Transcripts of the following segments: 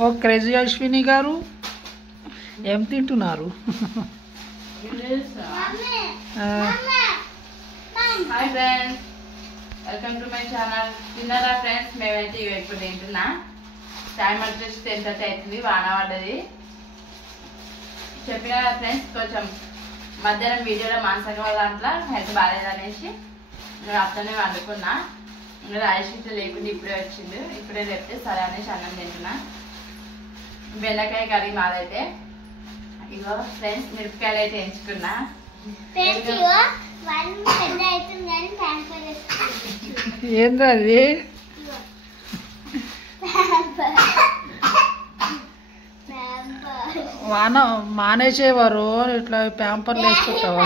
ఓ crazy Ashwini గారు ఏం తింటున్నారు? Hi friends, welcome to my channel. తిన్నారా ఫ్రెండ్స్? మేమైతే ఇవి ఇప్పుడు తింటున్నా. టైం వచ్చేసి 10:30 అవుతుంది, వాన పడ్డది. చెప్పినా కదా ఫ్రెండ్స్, కొంచెం మధ్యాహ్నం వీడియోలో మానసక వాళ్ళ దాంట్లో హెల్త్ బాగాలేదనేసి నేను అట్లనే వండుకున్నా. ఇంకా రాజేష్ ఇట్లా లేకుండా ఇప్పుడే వచ్చిండు. ఇప్పుడే చెప్తే సరే అనేసి అన్నం తింటున్నా. బెండకాయ కర్రీ మాదైతే. ఇగో ఫ్రెండ్స్, మిరపకాయలు అయితే ఎంచుకున్నా. ఏంద్రా అది? వాన మానేసేవారు ఇట్లా ప్యాంపర్లు వేసుకుంటావా?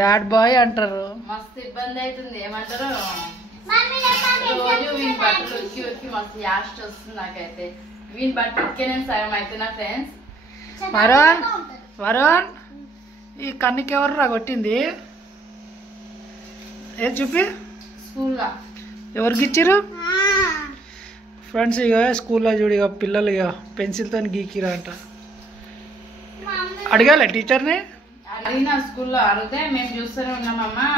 బ్యాడ్ బాయ్ అంటారు. మస్తు ఇబ్బంది అవుతుంది. ఏమంటారు, రోజు వీని బట్టలు ఉక్కి ఉక్కి మస్తు యాస్ట్ వస్తుంది నాకైతే. వీని బట్టలు ఉక్కే నేను సగం అవుతున్నా ఫ్రెండ్స్. వరుణ్ ఈ కన్నుకి ఎవరు రా కొట్టింది? ఏది చూపి. స్కూల్లో ఎవరికి ఇచ్చిర్రు? ఫ్రెండ్స్ ఇక స్కూల్లో చూడు, ఇక పిల్లలు ఇక పెన్సిల్తో గీకిరా అంట. అడగాల టీచర్ని? అడిగిన స్కూల్లో అడిగితే మేము చూస్తూనే ఉన్నామమ్మా,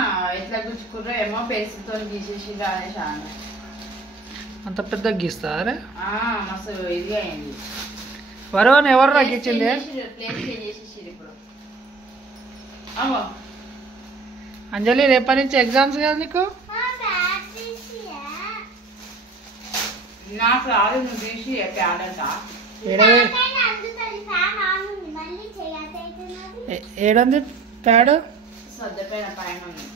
ఎట్లా గుచ్చుకుర్రో ఏమో పెన్సిల్తో గీసేసి అనేసి అన్న. అంత పెద్దగా గీస్తారే? మస్తు ఇదిగా అయింది. వరుణ్ ఎవరు నాకు ఇచ్చింది? ఇప్పుడు అమ్మో అంజలి రేపటి నుంచి ఎగ్జామ్స్ కదా నీకు? నాకు రాదు, నువ్వు తీసి ప్యాడంట. ఏడుంది ప్యాడ్? సర్దపైన పైన ఉంది.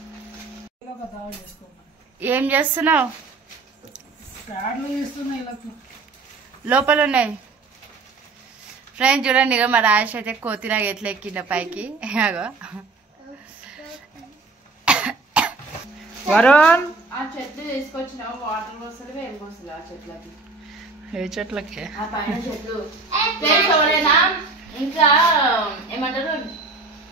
ఏం చేస్తున్నావు? ప్యాడ్లు తీస్తున్నాయి లోపల ఉన్నాయి ఫ్రెండ్స్. చూడండి, ఇక మా రాజేష్ అయితే కోతిలాగా ఎట్లా ఎక్కిండ పైకి. వరుణ్ ఆ చెట్లు తీసుకొచ్చినావు, వాటర్ పోసలు ఏం పోసలు ఆ చెట్లకి? ఏ చెట్లకి? ఆ పైన చెట్లు ఎవరైనా ఇంకా ఏమంటారు,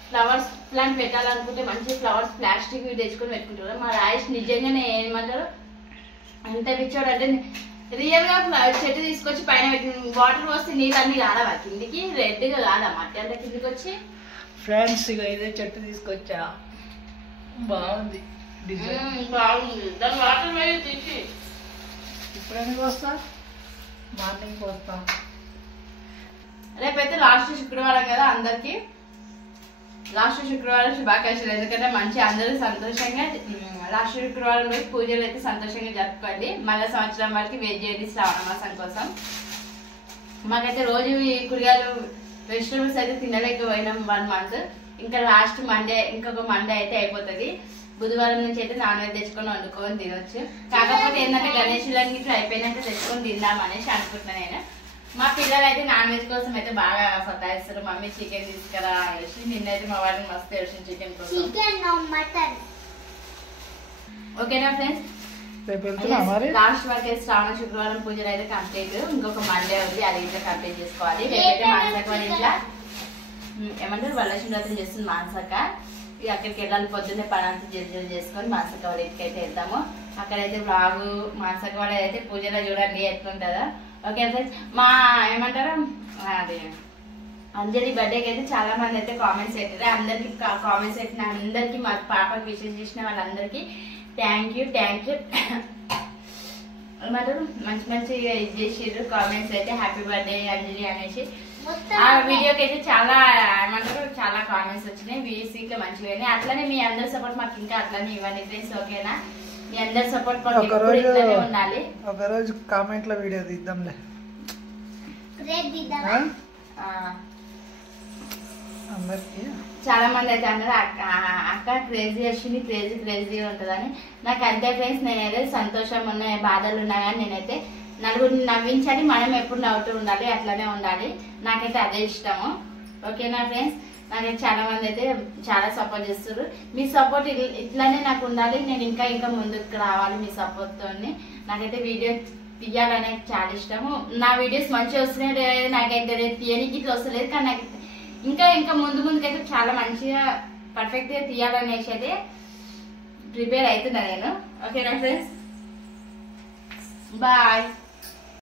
ఫ్లవర్స్ ప్లాంట్ పెట్టాలనుకుంటే మంచి ఫ్లవర్స్ ప్లాస్టిక్ తెచ్చుకొని పెట్టుకుంటారు. మా రాజేష్ నిజంగానే ఏమంటారు, అంత పిచ్చోడు అంటే రియల్ గా చెట్టు తీసుకొచ్చి పైన పెట్టి వాటర్ పోస్తే నీళ్ళు అన్ని కాదవా కిందికి? రెడ్ గా కాదా మట్టి అంతా కిందికి వచ్చి? ఫ్రెండ్స్ ఇక ఇదే చెట్టు తీసుకొచ్చా, బాగుంది డిజైన్. బాగుంది. దాని వాటర్ మీద తీసి ఇప్పుడైనా వస్తా, మార్నింగ్ వస్తా. రేపైతే లాస్ట్ శుక్రవారం కదా, అందరికి లాస్ట్ శుక్రవారం శుభాకాంక్షలు. ఎందుకంటే మంచి అందరూ సంతోషంగా లాస్ట్ శుక్రవారం రోజు పూజలు అయితే సంతోషంగా జరుపుకోండి. మళ్ళీ సంవత్సరం వరకు వెయిట్ చేయండి శ్రావణ మాసం కోసం. మాకైతే రోజు ఈ కూరగాయలు వెజిటబుల్స్ అయితే తినలేకపోయినాం 1 month. ఇంకా లాస్ట్ మండే, ఇంకొక మండే అయితే అయిపోతుంది. బుధవారం నుంచి అయితే నాన్ వెజ్ తెచ్చుకొని వండుకొని తినొచ్చు. కాకపోతే ఏంటంటే గణేశులకి ఇట్లా అయిపోయినాక తెచ్చుకొని తిందాం అనేసి అనుకుంటున్నా నేను. మా పిల్లలు అయితే నాన్ వెజ్ కోసం అయితే బాగా సతాయిస్తారు. మమ్మీ చికెన్ తీసుకురా అనేసి. నిన్నైతే మా వాడిని మస్తు తెలిసిన చికెన్ కోసం. ఓకేనా ఫ్రెండ్స్? లాస్ట్ వరకు అయితే శ్రావణ శుక్రవారం పూజలు అయితే కంప్లీట్. ఇంకొక మండే ఉంది, అది ఇట్లా కంప్లీట్ చేసుకోవాలి. రేపైతే మానసక వాళ్ళ ఇంట్లో ఏమంటారు వరలక్ష్మి వ్రతం చేస్తుంది మానసక. ఇక అక్కడికి వెళ్ళాలి. పొద్దున్నే పని అంతా జల్జలు చేసుకొని మానసక వాళ్ళ ఇంటికి అయితే వెళ్తాము. అక్కడైతే బ్లాగు మానసక వాళ్ళ అయితే పూజలో చూడండి ఎట్లుంటుందో. ఓకే ఫ్రెండ్స్, మా ఏమంటారు అది అంజలి బర్త్డేకి అయితే చాలా మంది అయితే కామెంట్స్ పెట్టారు. అందరికి కామెంట్స్ పెట్టిన అందరికి, మా పాపకి విషెస్ చేసిన వాళ్ళందరికీ థ్యాంక్ యూ. ఏమంటారు మంచి మంచిగా ఇది చేసిర్రు కామెంట్స్ అయితే. హ్యాపీ బర్త్డే అంజలి అనేసి. ఆ వీడియోకి అయితే చాలా ఏమంటారు చాలా కామెంట్స్ వచ్చినాయి. వ్యూస్ ఇంకా మంచిగా. అట్లనే మీ అందరి సపోర్ట్ మాకు ఇంకా అట్లనే ఇవ్వండి ఫ్రెండ్స్. ఓకేనా? మీ అందరి సపోర్ట్ మాకు ఇట్లనే ఉండాలి. ఒక రోజు కామెంట్ లో వీడియో తీద్దాంలే. చాలా మంది అయితే అన్నారు అక్క క్రేజీ అశ్విని క్రేజీ ఉంటుందని. నాకు అంతే ఫ్రెండ్స్. నేనైతే సంతోషం ఉన్న బాధలు ఉన్నా కానీ నేనైతే నలుగురిని నవ్వించాలి. మనం ఎప్పుడు నవ్వుతూ ఉండాలి, అట్లనే ఉండాలి. నాకైతే అదే ఇష్టము. ఓకేనా ఫ్రెండ్స్? నాకైతే చాలా మంది అయితే చాలా సపోర్ట్ చేస్తారు. మీ సపోర్ట్ ఇట్లానే నాకు ఉండాలి. నేను ఇంకా ఇంకా ముందుకు రావాలి మీ సపోర్ట్ తోని. నాకైతే వీడియో తీయాలనేది చాలా ఇష్టము. నా వీడియోస్ మంచిగా వస్తున్నాయి, నాకైతే తీయనికి ఇట్లా వస్తలేదు. కానీ నాకు ఇంకా ఇంకా ముందుకైతే చాలా మంచిగా పర్ఫెక్ట్ గా తీయాలనేసి అయితే ప్రిపేర్ అవుతున్నా నేను. ఓకేనా ఫ్రెండ్స్? బాయ్.